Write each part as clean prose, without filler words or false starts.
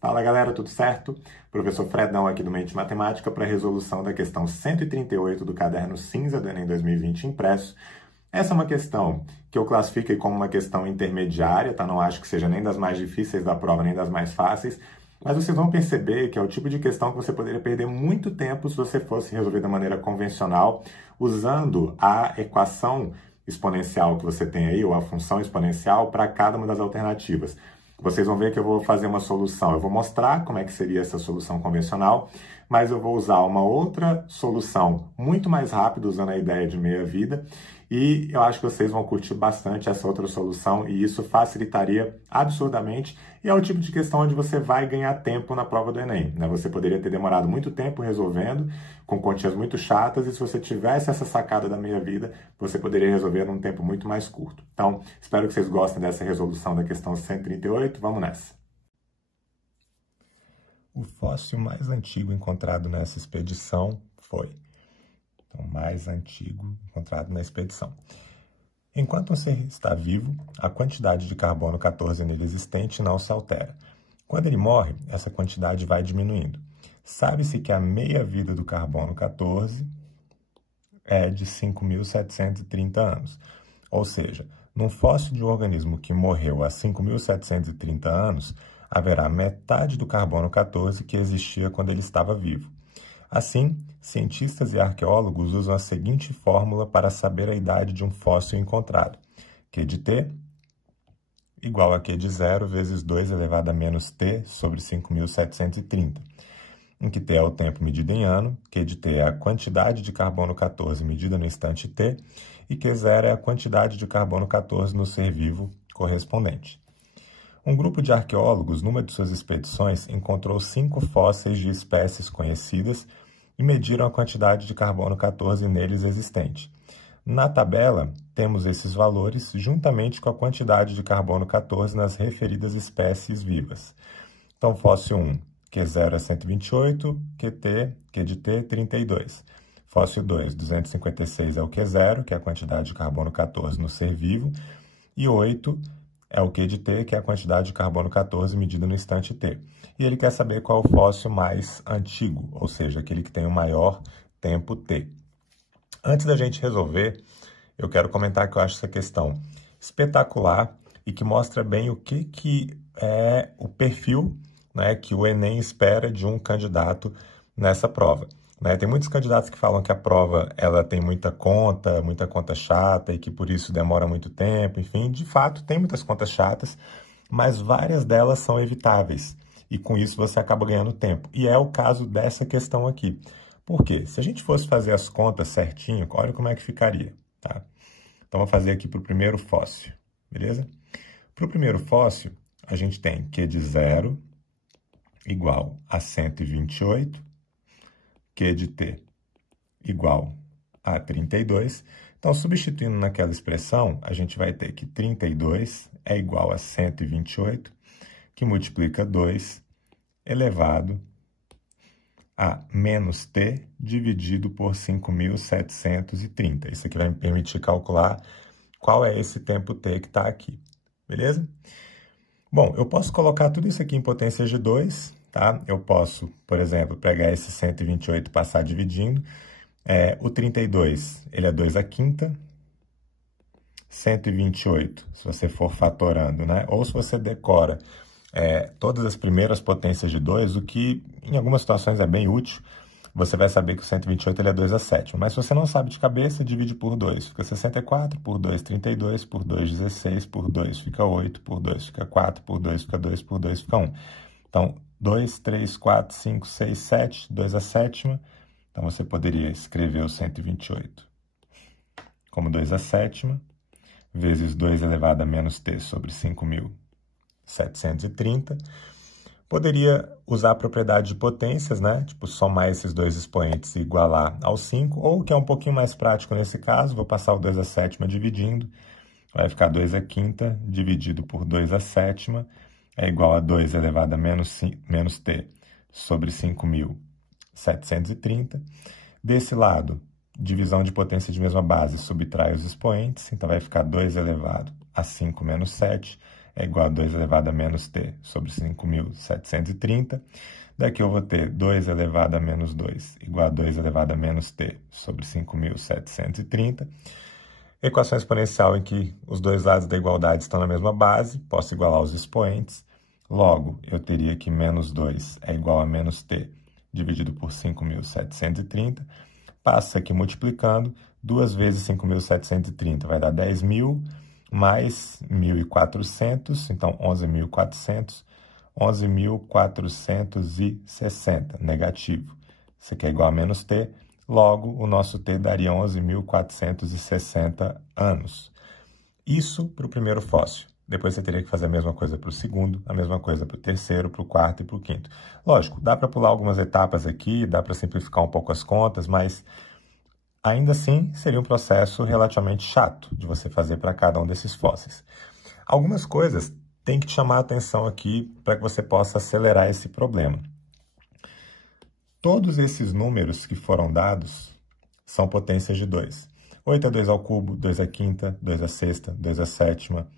Fala galera, tudo certo? Professor Fredão aqui do Mente Matemática para a resolução da questão 138 do caderno cinza do Enem 2020 impresso. Essa é uma questão que eu classifiquei como uma questão intermediária, tá? Não acho que seja nem das mais difíceis da prova, nem das mais fáceis, mas vocês vão perceber que é o tipo de questão que você poderia perder muito tempo se você fosse resolver da maneira convencional, usando a equação exponencial que você tem aí, ou a função exponencial, para cada uma das alternativas. Vocês vão ver que eu vou fazer uma solução, eu vou mostrar como é que seria essa solução convencional, mas eu vou usar uma outra solução muito mais rápida, usando a ideia de meia-vida, e eu acho que vocês vão curtir bastante essa outra solução, e isso facilitaria absurdamente, e é o tipo de questão onde você vai ganhar tempo na prova do Enem, né? Você poderia ter demorado muito tempo resolvendo, com continhas muito chatas, e se você tivesse essa sacada da meia-vida, você poderia resolver num tempo muito mais curto. Então, espero que vocês gostem dessa resolução da questão 138, vamos nessa. O fóssil mais antigo encontrado nessa expedição foi... Então, mais antigo encontrado na expedição. Enquanto um ser está vivo, a quantidade de carbono 14 nele existente não se altera. Quando ele morre, essa quantidade vai diminuindo. Sabe-se que a meia-vida do carbono 14 é de 5.730 anos. Ou seja, num fóssil de um organismo que morreu há 5.730 anos, haverá metade do carbono 14 que existia quando ele estava vivo. Assim, cientistas e arqueólogos usam a seguinte fórmula para saber a idade de um fóssil encontrado. Q de T igual a Q de 0 vezes 2 elevado a menos T sobre 5.730, em que T é o tempo medido em ano, Q de T é a quantidade de carbono 14 medida no instante T, e Q0 é a quantidade de carbono 14 no ser vivo correspondente. Um grupo de arqueólogos, numa de suas expedições, encontrou 5 fósseis de espécies conhecidas e mediram a quantidade de carbono 14 neles existente. Na tabela, temos esses valores juntamente com a quantidade de carbono 14 nas referidas espécies vivas. Então, fóssil 1, Q0 é 128, Q de T, 32. Fóssil 2, 256 é o Q0, que é a quantidade de carbono 14 no ser vivo, e 8 é o Q de T, que é a quantidade de carbono 14 medida no instante T. E ele quer saber qual é o fóssil mais antigo, ou seja, aquele que tem o maior tempo T. Antes da gente resolver, eu quero comentar que eu acho essa questão espetacular e que mostra bem o que é o perfil, né, que o Enem espera de um candidato nessa prova. Tem muitos candidatos que falam que a prova ela tem muita conta chata e que por isso demora muito tempo, enfim, de fato tem muitas contas chatas, mas várias delas são evitáveis e com isso você acaba ganhando tempo. E é o caso dessa questão aqui. Por quê? Se a gente fosse fazer as contas certinho, olha como é que ficaria, tá? Então, vou fazer aqui para o primeiro fóssil, beleza? Para o primeiro fóssil, a gente tem Q de 0 igual a 128, Q de T igual a 32. Então, substituindo naquela expressão, a gente vai ter que 32 é igual a 128, que multiplica 2 elevado a menos T dividido por 5.730. Isso aqui vai me permitir calcular qual é esse tempo T que está aqui, beleza? Bom, eu posso colocar tudo isso aqui em potência de 2, tá? Eu posso, por exemplo, pegar esse 128 e passar dividindo. O 32, ele é 2 à quinta. 128, se você for fatorando, né? Ou se você decora todas as primeiras potências de 2, o que em algumas situações é bem útil, você vai saber que o 128 ele é 2 à sétima. Mas se você não sabe de cabeça, divide por 2. Fica 64, por 2, 32, por 2, 16, por 2 fica 8, por 2 fica 4, por 2 fica 2, por 2 fica 1. Então, 2, 3, 4, 5, 6, 7, 2 à sétima. Então, você poderia escrever o 128 como 2 à sétima, vezes 2 elevado a menos T sobre 5.730. Poderia usar a propriedade de potências, né? Tipo, somar esses dois expoentes e igualar ao 5, ou, que é um pouquinho mais prático nesse caso, vou passar o 2 à sétima dividindo, vai ficar 2 à quinta dividido por 2 à sétima, é igual a 2 elevado a menos T sobre 5.730. Desse lado, divisão de potência de mesma base, subtrai os expoentes, então vai ficar 2 elevado a 5 menos 7, é igual a 2 elevado a menos t sobre 5.730. Daqui eu vou ter 2 elevado a menos 2 igual a 2 elevado a menos t sobre 5.730. Equação exponencial em que os dois lados da igualdade estão na mesma base, posso igualar os expoentes. Logo, eu teria que menos 2 é igual a menos t dividido por 5.730. Passo aqui multiplicando, 2 vezes 5.730 vai dar 10.000, mais 1.400, então 11.400, 11.460, negativo. Isso aqui é igual a menos t, logo o nosso t daria 11.460 anos. Isso para o primeiro fóssil. Depois você teria que fazer a mesma coisa para o segundo, a mesma coisa para o terceiro, para o quarto e para o quinto. Lógico, dá para pular algumas etapas aqui, dá para simplificar um pouco as contas, mas ainda assim seria um processo relativamente chato de você fazer para cada um desses fósseis. Algumas coisas têm que te chamar a atenção aqui para que você possa acelerar esse problema. Todos esses números que foram dados são potências de 2. 8 é 2 ao cubo, 2 à quinta, 2 à sexta, 2 à sétima,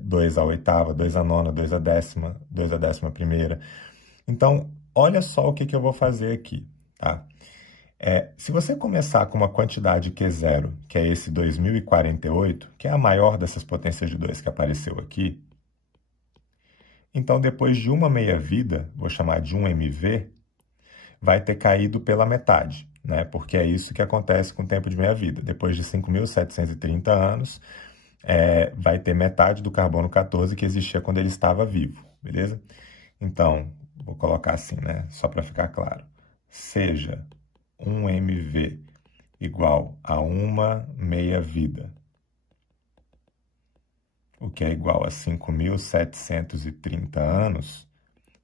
2 à oitava, 2 à nona, 2 à décima, 2 à 11ª. Então, olha só o que eu vou fazer aqui, tá? Se você começar com uma quantidade Q0, que é esse 2048, que é a maior dessas potências de 2 que apareceu aqui, então depois de uma meia-vida, vou chamar de 1mv, vai ter caído pela metade, né? Porque é isso que acontece com o tempo de meia-vida. Depois de 5.730 anos, vai ter metade do carbono 14 que existia quando ele estava vivo, beleza? Então, vou colocar assim, né? Só para ficar claro. Seja 1mv igual a uma meia-vida, o que é igual a 5.730 anos,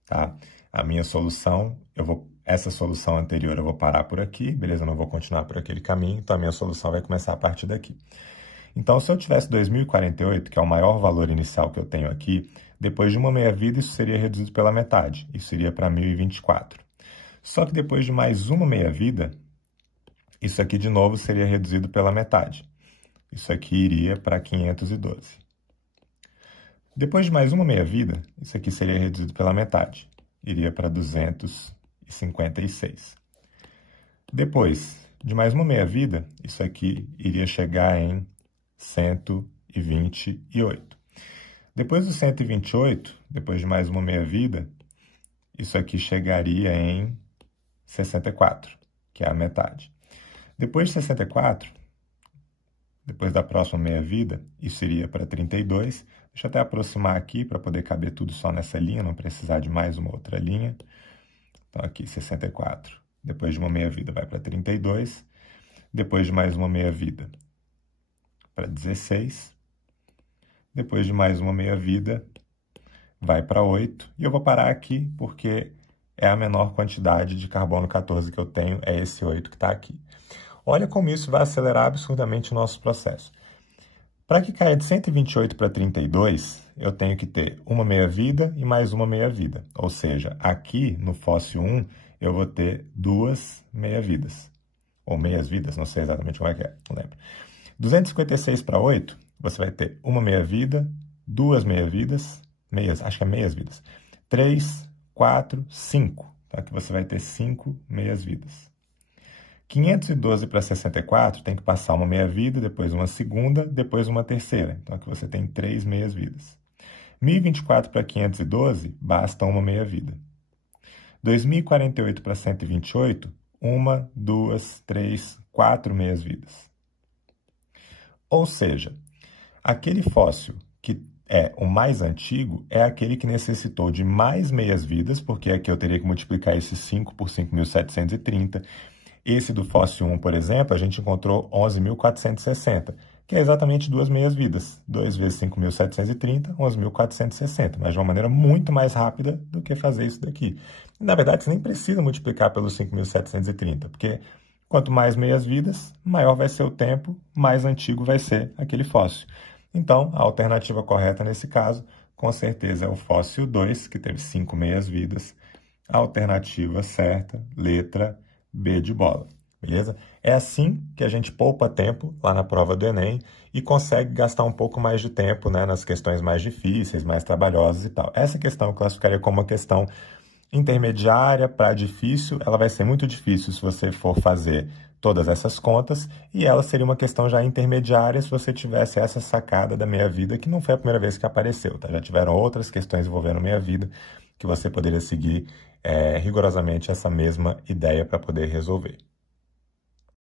tá? A minha solução, essa solução anterior eu vou parar por aqui, beleza? Eu não vou continuar por aquele caminho, então a minha solução vai começar a partir daqui. Então, se eu tivesse 2048, que é o maior valor inicial que eu tenho aqui, depois de uma meia-vida isso seria reduzido pela metade, isso iria para 1024. Só que depois de mais uma meia-vida, isso aqui de novo seria reduzido pela metade. Isso aqui iria para 512. Depois de mais uma meia-vida, isso aqui seria reduzido pela metade. Iria para 256. Depois de mais uma meia-vida, isso aqui iria chegar em 128. Depois do 128, depois de mais uma meia-vida, isso aqui chegaria em 64, que é a metade. Depois de 64, depois da próxima meia-vida, isso iria para 32. Deixa eu até aproximar aqui para poder caber tudo só nessa linha, não precisar de mais uma outra linha. Então, aqui, 64. Depois de uma meia-vida, vai para 32. Depois de mais uma meia-vida, para 16. Depois de mais uma meia-vida, vai para 8. E eu vou parar aqui porque é a menor quantidade de carbono 14 que eu tenho, é esse 8 que está aqui. Olha como isso vai acelerar absurdamente o nosso processo. Para que caia de 128 para 32, eu tenho que ter uma meia-vida e mais uma meia-vida. Ou seja, aqui no fóssil 1, eu vou ter duas meia-vidas. Ou meias-vidas, não sei exatamente como é que é, não lembro. 256 para 8, você vai ter uma meia-vida, duas meia-vidas, acho que é meias-vidas. 3, 4, 5. Então, aqui você vai ter 5 meias-vidas. 512 para 64 tem que passar uma meia-vida, depois uma segunda, depois uma terceira. Então, aqui você tem 3 meias-vidas. 1024 para 512, basta uma meia-vida. 2048 para 128, 1, 2, 3, 4 meias-vidas. Ou seja, aquele fóssil que é o mais antigo é aquele que necessitou de mais meias-vidas, porque aqui eu teria que multiplicar esse 5 por 5.730. Esse do fóssil 1, por exemplo, a gente encontrou 11.460, que é exatamente duas meias-vidas. 2 vezes 5.730, 11.460, mas de uma maneira muito mais rápida do que fazer isso daqui. Na verdade, você nem precisa multiplicar pelos 5.730, porque quanto mais meias-vidas, maior vai ser o tempo, mais antigo vai ser aquele fóssil. Então, a alternativa correta nesse caso, com certeza, é o fóssil 2, que teve 5 meias-vidas. A alternativa certa, letra B de bola. beleza? É assim que a gente poupa tempo lá na prova do Enem e consegue gastar um pouco mais de tempo, né, nas questões mais difíceis, mais trabalhosas e tal. Essa questão eu classificaria como uma questão intermediária para difícil. Ela vai ser muito difícil se você for fazer todas essas contas, e ela seria uma questão já intermediária se você tivesse essa sacada da meia-vida, que não foi a primeira vez que apareceu, tá? Já tiveram outras questões envolvendo meia-vida que você poderia seguir rigorosamente essa mesma ideia para poder resolver.